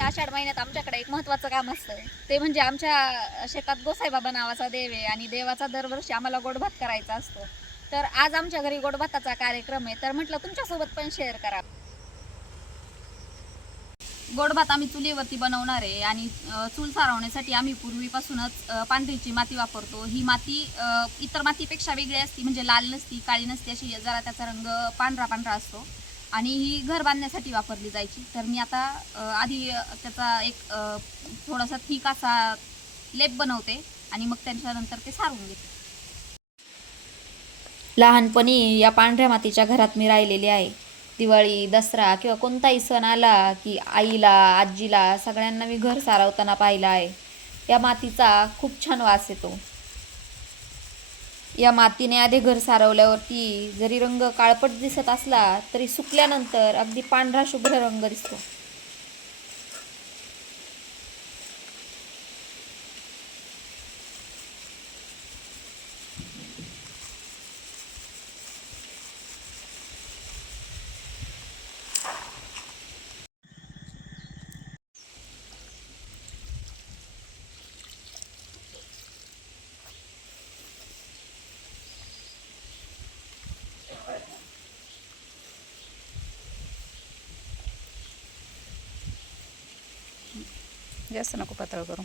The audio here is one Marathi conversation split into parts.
आषाढ महिन्यात आमच्याकडे एक महत्त्वाचं काम असतं, ते म्हणजे आमच्या शेतात गोसाईबाबा नावाचा देव आहे आणि देवाचा दरवर्षी आम्हाला गोडभात करायचा असतो. तर आज आमच्या घरी गोडभाताचा कार्यक्रम आहे, तर म्हटलं तुमच्यासोबत पण शेअर करा. गोडभात आम्ही चुलीवरती बनवणार आहे आणि चूल सारवण्यासाठी आम्ही पूर्वीपासूनच पांढरीची माती वापरतो. ही माती इतर मातीपेक्षा वेगळी असती, म्हणजे लाल नसती, काळी नसती, अशी जरा त्याचा रंग पांढरा पांढरा असतो आणि ही घर बांधण्यासाठी वापरली जायची. तर मी आता आधी त्याचा एक थोडासा थिक असा लेप बनवते आणि मग त्याच्यानंतर ते सारवून घेते. लहानपणी या पांढऱ्या मातीच्या घरात मी राहिलेली आहे. दिवाळी, दसरा किंवा कोणताही सण आला की आईला, आजीला सगळ्यांना मी घर सारवताना पाहिलं आहे. या मातीचा खूप छान वास येतो. या मातीने आधी घर सारवल्यावरती जरी रंग काळपट दिसत असला तरी सुकल्यानंतर अगदी पांढरा शुभ्र रंग दिसतो. जास्त नको पातळ करू.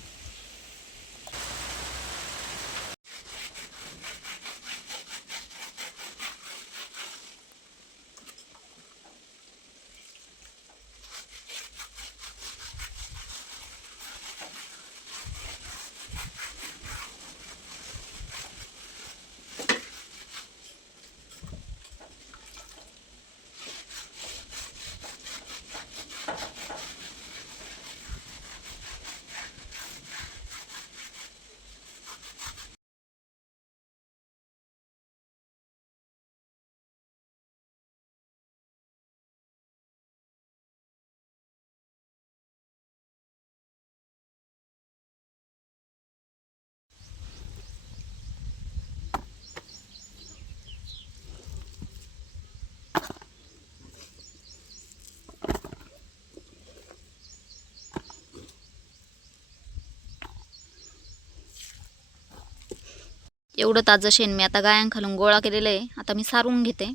एवढं ताजं शेण मी आता गायांखालून गोळा केलेलं आहे. आता मी सारून घेते.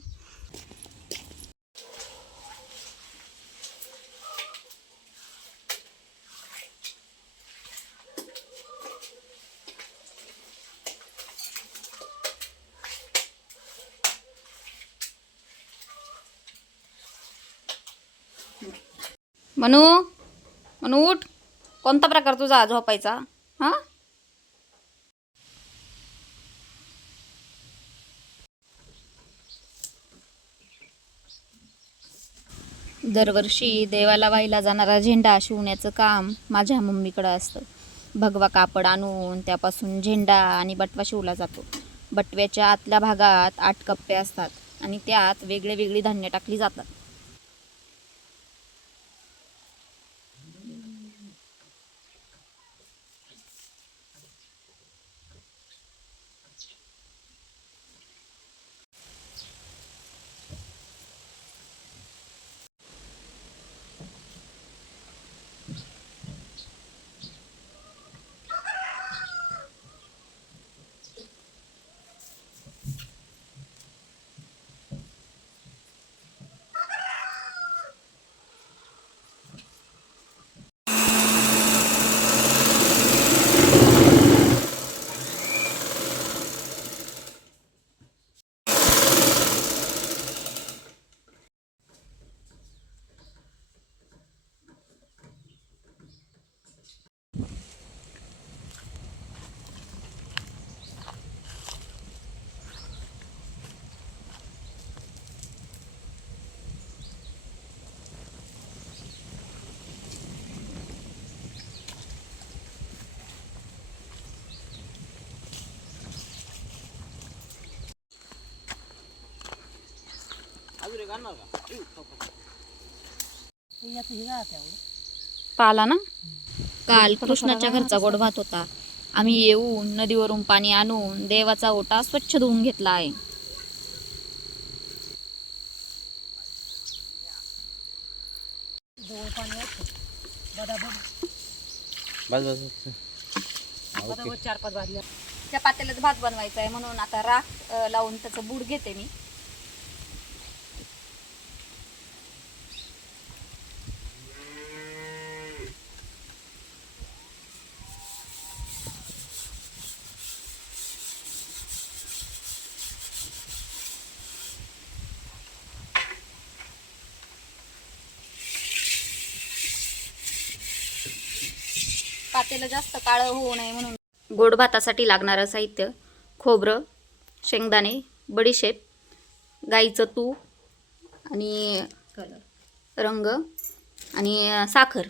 मनू, मनू उठ. कोणता प्रकार तुझा झोपायचा? हा, दरवर्षी देवाला वाहिला जाणारा झेंडा शिवण्याचं काम माझ्या मम्मीकडं असतं. भगवा कापड आणून त्यापासून झेंडा आणि बटवा शिवला जातो. बटव्याच्या आतल्या भागात 8 कप्पे असतात आणि त्यात वेगळे वेगळी धान्य टाकली जातात. पाला ना, काल कृष्णाच्या घरचा गोडभात होता. आम्ही येऊन नदीवरून पाणी आणून देवाचा ओटा स्वच्छ धुवून घेतला आहे. जवळ पाणी असतं बदाबद बस बस बस. ओके. बदाबद 4-5 बादल्या. त्या पातेल्यात भात बनवायचा आहे म्हणून आता राख लावून त्याचं बूड घेते मी. पातेलं जास्त काळं होऊ नये म्हणून. गोड भातासाठी लागणारं साहित्य: खोबरं, शेंगदाणे, बडीशेप, गाईचं तूप आणि रंग आणि साखर.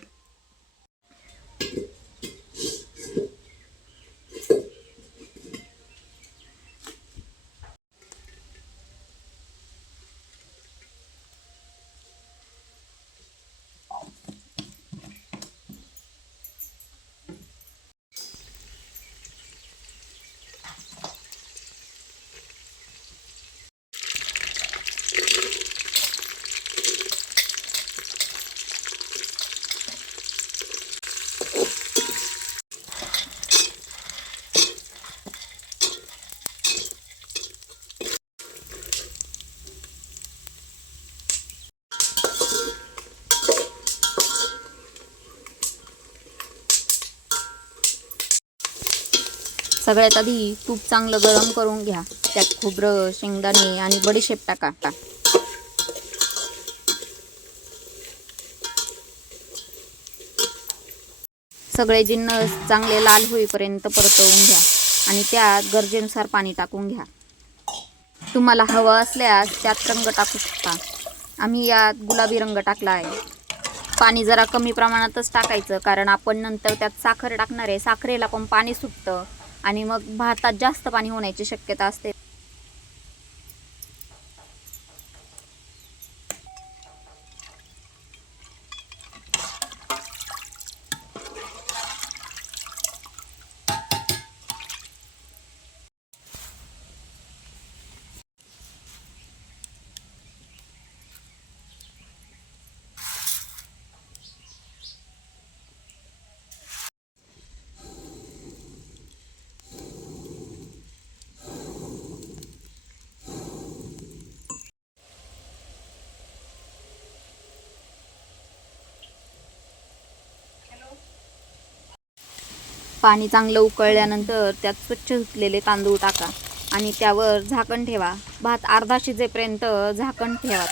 सगळ्यात आधी तूप चांगलं गरम करून घ्या. त्यात खोबरं, शेंगदाणे आणि बडीशेप टाका. सगळे जिन्नस चांगले लाल होईपर्यंत परतवून घ्या आणि त्यात गरजेनुसार पाणी टाकून घ्या. तुम्हाला हवं असल्यास त्यात रंग टाकू शकता. आम्ही यात गुलाबी रंग टाकला आहे. पाणी जरा कमी प्रमाणातच टाकायचं, कारण आपण नंतर त्यात साखर टाकणार आहे. साखरेला पण पाणी सुटतं आणि मग भातात जास्त पाणी होण्याची शक्यता असते. पाणी चांगलं उकळल्यानंतर त्यात स्वच्छ धुतलेले तांदूळ टाका आणि त्यावर झाकण ठेवा. भात अर्धा शिजेपर्यंत झाकण ठेवा.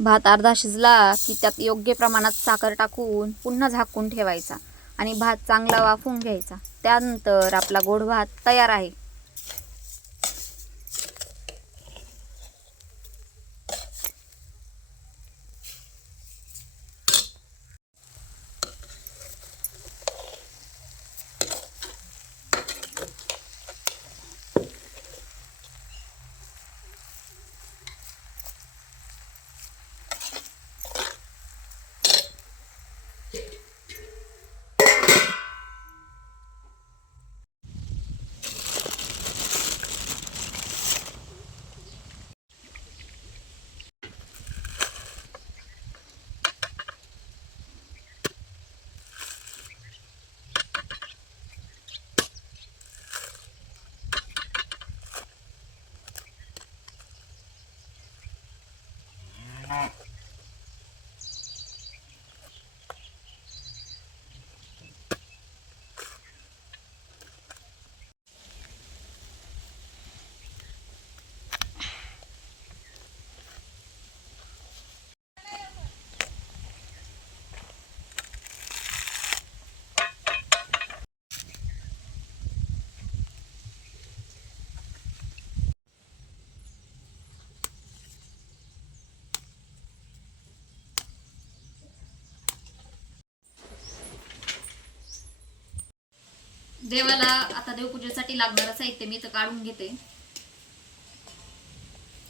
भात अर्धा शिजला की त्यात योग्य प्रमाणात साखर टाकून पुन्हा झाकून ठेवायचा आणि भात चांगला वाफवून घ्यायचा. त्यानंतर आपला गोड भात तयार आहे. देवाला आता देवपूजेसाठी लागणारं साहित्य मी इथं काढून घेते.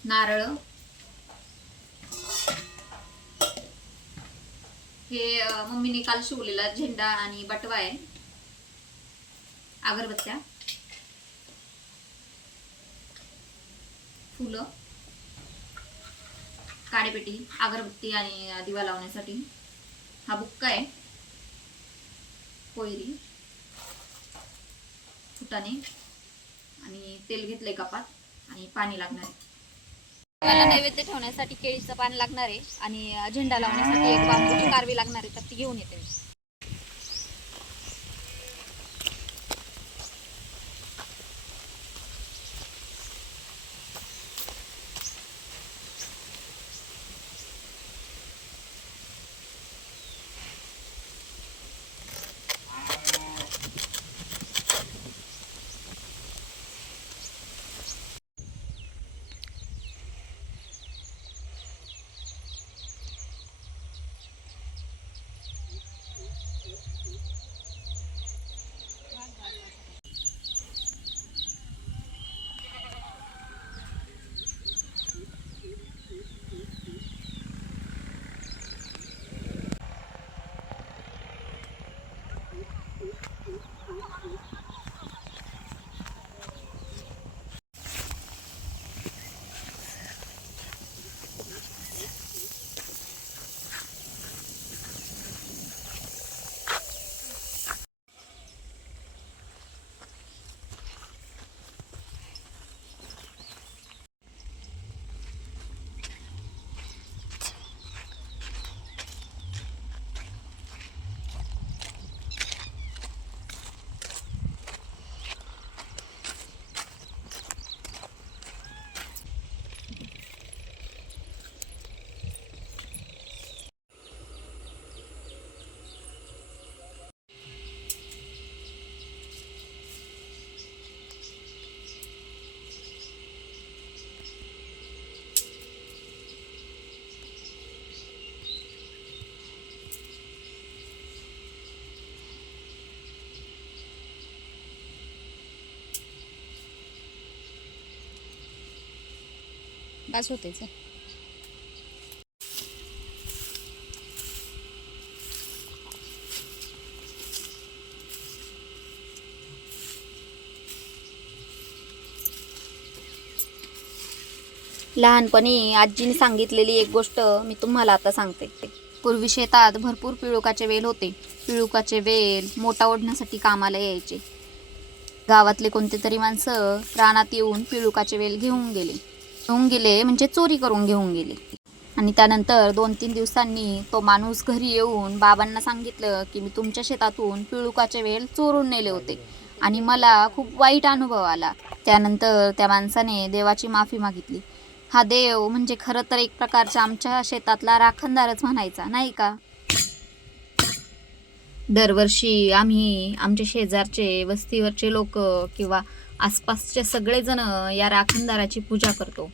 नारळ, हे मम्मीने काल शिवलेला झेंडा आणि बटवा आहे. अगरबत्त्या, फुलं, काडेपेटी, अगरबत्ती आणि दिवा लावण्यासाठी. हा बुक्का आहे, कोयरी, फुटाणे आणि तेल घेतलंय कपात आणि पाणी लागणार आहे. देवाला नैवेद्य ठेवण्यासाठी केळीचं पान लागणार आहे आणि झेंडा लावण्यासाठी एक बांबूची कारवी लागणार आहे, तर ती घेऊन येते मी. बस होतेच. लहानपणी आजीने सांगितलेली एक गोष्ट मी तुम्हाला आता सांगते. पूर्वी शेतात भरपूर पिळुकाचे वेल होते. पिळुकाचे वेल मोठा ओढण्यासाठी कामाला यायचे. गावातले कोणते तरी माणसं रानात येऊन पिळुकाचे वेल घेऊन गेले म्हणजे चोरी करून घेऊन गेले. आणि त्यानंतर 2-3 दिवसांनी तो माणूस घरी येऊन बाबांना सांगितलं की मी तुमच्या शेतातून पिळुकाचे वेल चोरून नेले होते आणि मला खूप वाईट अनुभव आला. त्यानंतर त्या माणसाने देवाची माफी मागितली. हा देव म्हणजे खरं तर एक प्रकारचा आमच्या शेतातला राखणदारच म्हणायचा, नाही का? दरवर्षी आम्ही आमच्या शेजारचे, वस्तीवरचे लोक किंवा आसपासचे सगळेजण या राखणदाराची पूजा करतो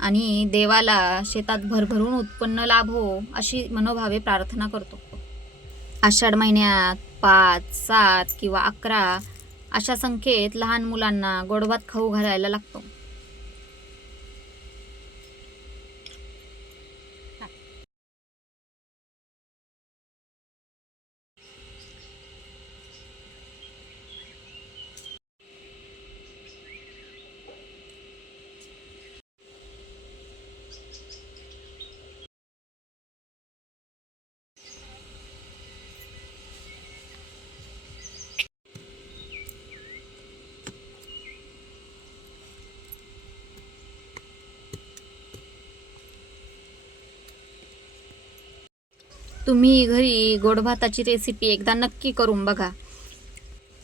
आणि देवाला शेतात भरभरून उत्पन्न लाभो अशी मनोभावे प्रार्थना करतो. आषाढ महिन्यात 5, 7 किंवा 11 अशा संख्येत लहान मुलांना गोडभात खाऊ घालायला लागतो. तुम्ही घरी गोडभाताची रेसिपी एकदा नक्की करून बघा.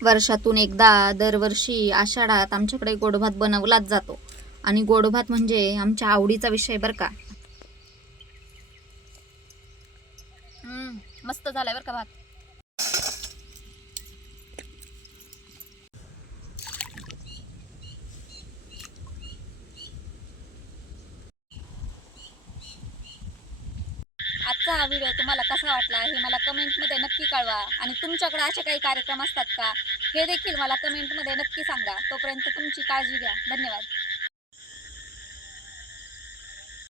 वर्षातून एकदा दरवर्षी आषाढात आमच्याकडे गोडभात बनवलाच जातो आणि गोडभात म्हणजे आमच्या आवडीचा विषय बरं का. मस्त झालाय बरं का भात. आजचा आजचा हा व्हिडिओ तुम्हाला कसा वाटला हे मला कमेंटमध्ये नक्की कळवा आणि तुमच्याकडे असे काही कार्यक्रम असतात का हे देखील मला कमेंटमध्ये नक्की सांगा. तोपर्यंत तुमची काळजी घ्या. धन्यवाद.